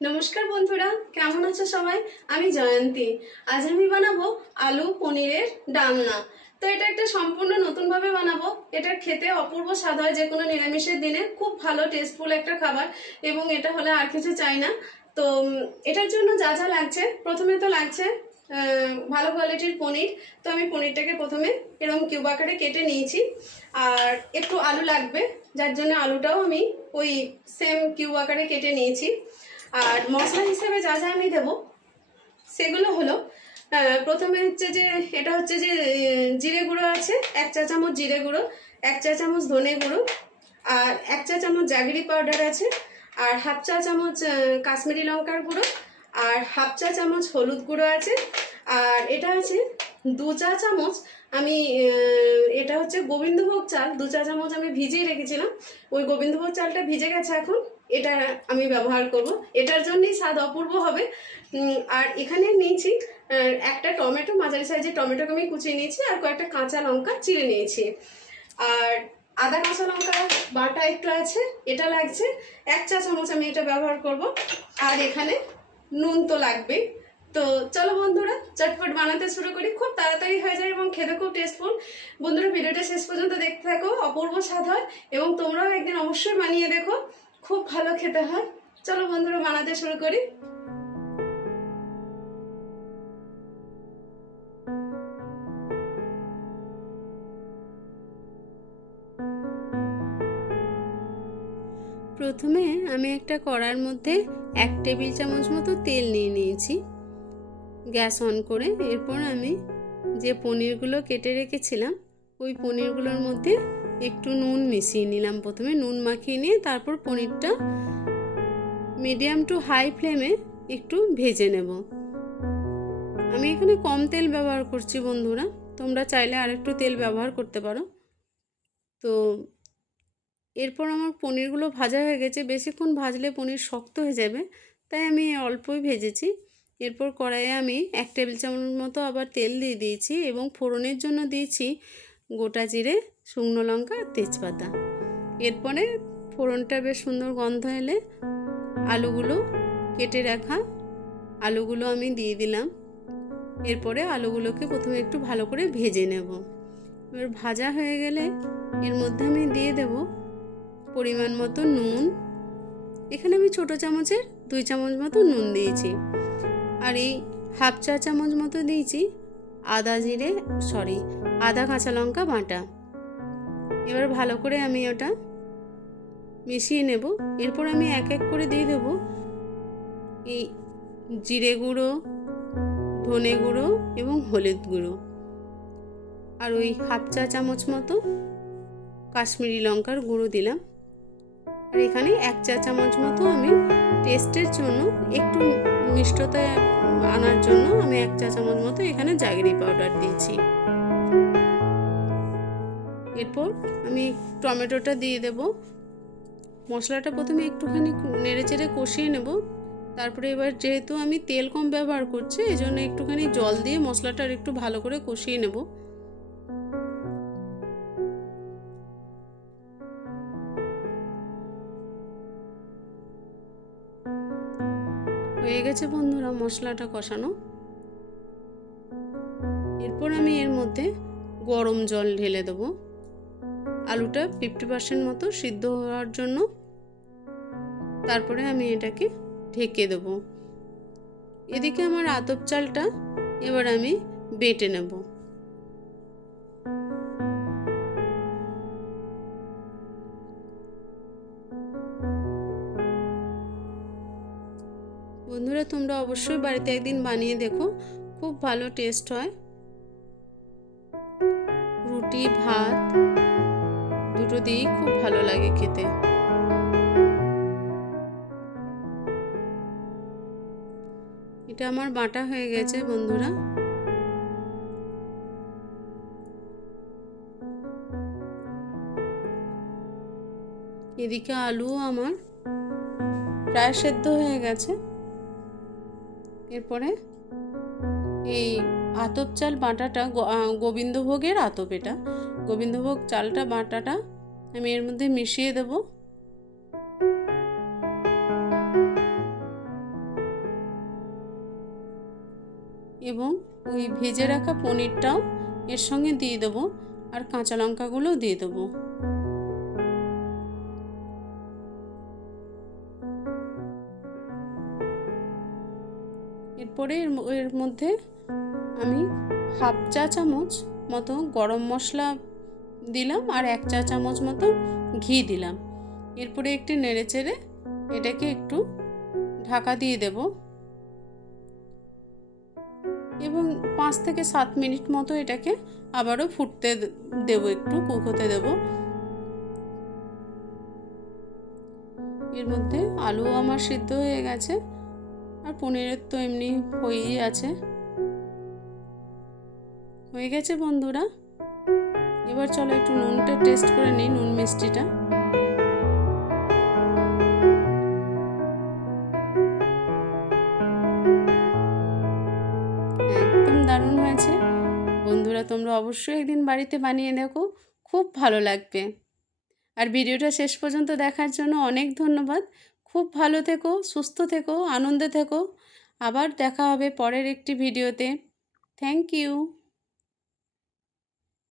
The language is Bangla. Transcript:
নমস্কার বন্ধুরা, কেমন আছো সবাই? আমি জয়ন্তী। আজ আমি বানাবো আলু পনিরের ডালনা। তো এটা একটা সম্পূর্ণ নতুনভাবে বানাবো। এটা খেতে অপূর্ব স্বাদ হয়, যে কোনো নিরামিষের দিনে খুব ভালো টেস্টফুল একটা খাবার, এবং এটা হলে আর কিছু চাই না। তো এটার জন্য যা যা লাগছে, প্রথমে তো লাগছে ভালো কোয়ালিটির পনির। তো আমি পনিরটাকে প্রথমে এরকম কিউব আকারে কেটে নিয়েছি। আর একটু আলু লাগবে, যার জন্য আলুটাও আমি ওই সেম কিউব আকারে কেটে নিয়েছি। আর মশলা হিসেবে যা যা আমি দেবো সেগুলো হলো, প্রথমে হচ্ছে যে এটা হচ্ছে যে জিরে গুঁড়ো আছে 1 চা চামচ, জিরে গুঁড়ো 1 চা চামচ, ধনে গুঁড়ো আর 1 চা চামচ জাগরি পাউডার আছে, আর হাফ 1 চা চামচ কাশ্মীরি লঙ্কার গুঁড়ো, আর হাফ 1 চা চামচ হলুদ গুঁড়ো আছে। আর এটা আছে 2 চা চামচ, আমি এটা হচ্ছে গোবিন্দভোগ চাল, 2 চা চামচ আমি ভিজিয়ে রেখেছিলাম। ওই গোবিন্দভোগ চালটা ভিজে গেছে এখন, এটা আমি ব্যবহার করব। এটার জন্যই স্বাদ অপূর্ব হবে। আর এখানে নিয়েছি একটা টমেটো, মাঝারি সাইজের টমেটোকে আমি কুচিয়ে নিয়েছি, আর কয়েকটা কাঁচা লঙ্কা চিড়ে নিয়েছি। আর আদা কাঁচা লঙ্কা বাটা একটু আছে, এটা লাগছে 1 চা চামচ, আমি এটা ব্যবহার করব। আর এখানে নুন তো লাগবে। তো চলো বন্ধুরা, চটপট বানাতে শুরু করি। খুব তাড়াতাড়ি হয়ে যায় এবং খেতে খুব টেস্টফুল। বন্ধুরা, ভিডিওটা শেষ পর্যন্ত দেখতে থাকো, অপূর্ব স্বাদ হয় এবং তোমরাও একদিন অবশ্যই বানিয়ে দেখো, খুব ভালো খেতে হয়। চলো বন্ধুরা, বানাতে শুরু করি। প্রথমে আমি একটা কড়ার মধ্যে 1 টেবিল চামচ মতো তেল নিয়ে নিয়েছি, গ্যাস অন করে। এরপর আমি যে পনিরগুলো কেটে রেখেছিলাম ওই পনিরগুলোর মধ্যে একটু নুন মিশিয়ে নিলাম। প্রথমে নুন মাখিয়ে নিয়ে তারপর পনিরটা মিডিয়াম টু হাই ফ্লেমে একটু ভেজে নেব। আমি এখানে কম তেল ব্যবহার করছি বন্ধুরা, তোমরা চাইলে আরেকটু তেল ব্যবহার করতে পারো। তো এরপর আমার পনিরগুলো ভাজা হয়ে গেছে। বেশিক্ষণ ভাজলে পনির শক্ত হয়ে যাবে, তাই আমি অল্পই ভেজেছি। এরপর কড়াইয়ে আমি 1 টেবিল চামচ মতো আবার তেল দিয়ে দিয়েছি এবং ফোড়নের জন্য দিয়েছি গোটা জিরে, শুকনো লঙ্কা আর তেজপাতা। এরপরে ফোড়নটা বেশ সুন্দর গন্ধ এলে আলুগুলো, কেটে রাখা আলুগুলো আমি দিয়ে দিলাম। এরপরে আলুগুলোকে প্রথমে একটু ভালো করে ভেজে নেব। এবার ভাজা হয়ে গেলে এর মধ্যে আমি দিয়ে দেব পরিমাণ মতো নুন। এখানে আমি ছোটো চামচের 2 চামচ মতো নুন দিয়েছি। আর এই হাফ 1 চা চামচ মতো দিয়েছি আদা কাঁচা লঙ্কা বাটা। এবার ভালো করে আমি ওটা মিশিয়ে নেব। এরপর আমি এক এক করে দিয়ে দেব এই জিরে গুঁড়ো, ধনে গুঁড়ো এবং হলুদ গুঁড়ো, আর ওই হাফ 1 চা চামচ মতো কাশ্মীরি লঙ্কার গুঁড়ো দিলাম। আর এখানে 1 চা চামচ মতো আমি টেস্টের জন্য, একটু মিষ্টতা আনার জন্য আমি 1 চা চামচ মতো এখানে জাগরি পাউডার দিয়েছি। এরপর আমি টমেটোটা দিয়ে দেব। মশলাটা প্রথমে একটুখানি নেড়েচেড়ে কষিয়ে নেব। তারপরে এবার যেহেতু আমি তেল কম ব্যবহার করছি, এই জন্য একটুখানি জল দিয়ে মশলাটা একটু ভালো করে কষিয়ে নেব। হয়ে গেছে বন্ধুরা মশলাটা কষানো। এরপর আমি এর মধ্যে গরম জল ঢেলে দেবো আলুটা 50% মতো সিদ্ধ হওয়ার জন্য। তারপরে আমি এটাকে ঢেকে দেব। এদিকে আমার আতপ চালটা এবার আমি বেটে নেব। বন্ধুরা, তোমরা অবশ্যই বাড়িতে একদিন বানিয়ে দেখো, খুব ভালো টেস্ট হয়। রুটি ভাত দুটো দিয়েই খুব ভালো লাগে খেতে। এটা আমার বাটা হয়ে গেছে বন্ধুরা। এদিকে আলু আমার প্রায় সেদ্ধ হয়ে গেছে। এরপরে এই আতপ চাল বাটাটা, গোবিন্দভোগের আতপ, এটা গোবিন্দভোগ চালটা বাটাটা আমি এর মধ্যে মিশিয়ে দেব। এবং ওই ভেজে রাখা পনিরটাও এর সঙ্গে দিয়ে দেবো, আর কাঁচা লঙ্কাগুলোও দিয়ে দেবো। এরপরে এর মধ্যে আমি হাফ চা চামচ মতো গরম মশলা দিলাম আর 1 চা চামচ মতো ঘি দিলাম। এরপরে একটু নেড়েচেড়ে এটাকে একটু ঢাকা দিয়ে দেব এবং 5 থেকে 7 মিনিট মতো এটাকে আবারও ফুটতে দেব, একটু কুক হতে দেব। এর মধ্যে আলু আমার সিদ্ধ হয়ে গেছে, আর পনিরের তো এমনি হয়েই আছে। হয়ে গেছে বন্ধুরা। এবার চলো একটু নুনটা টেস্ট করে নিই, নুন মিষ্টিটা। একদম দারুণ হয়েছে বন্ধুরা, তোমরা অবশ্যই একদিন বাড়িতে বানিয়ে দেখো, খুব ভালো লাগবে। আর ভিডিওটা শেষ পর্যন্ত দেখার জন্য অনেক ধন্যবাদ। খুব ভালো থেকো, সুস্থ থেকো, আনন্দে থেকো। আবার দেখা হবে পরের একটি ভিডিওতে। Thank you.